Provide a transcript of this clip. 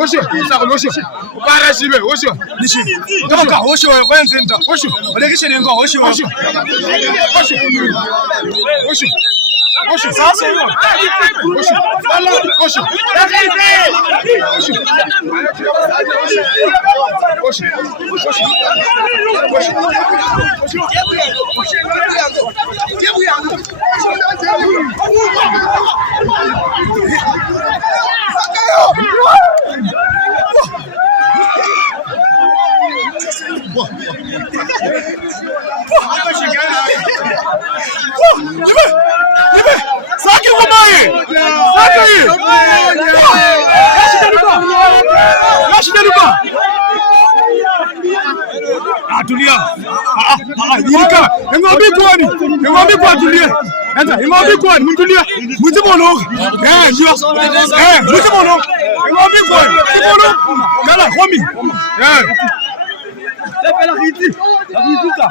Osho, osho. Para shibe, osho. Nishi. Toka osho kwenze nta. Osho. Olekishe nengo osho. Osho. Osho. Osho. Osho. Sasa hiyo. Osho. Wala osho. Osho. Osho. Saki womaye. Saki. Yashideluka. Atulia. Yirika. Ngombi kwani. Ngombi kwa tulia. Enda, ngombi kwani mtulia. Mutibono. Ndio. Mutibono. Ngombi kwani. Mutibono. Kala homi. Lepela hiti. Hiti ta.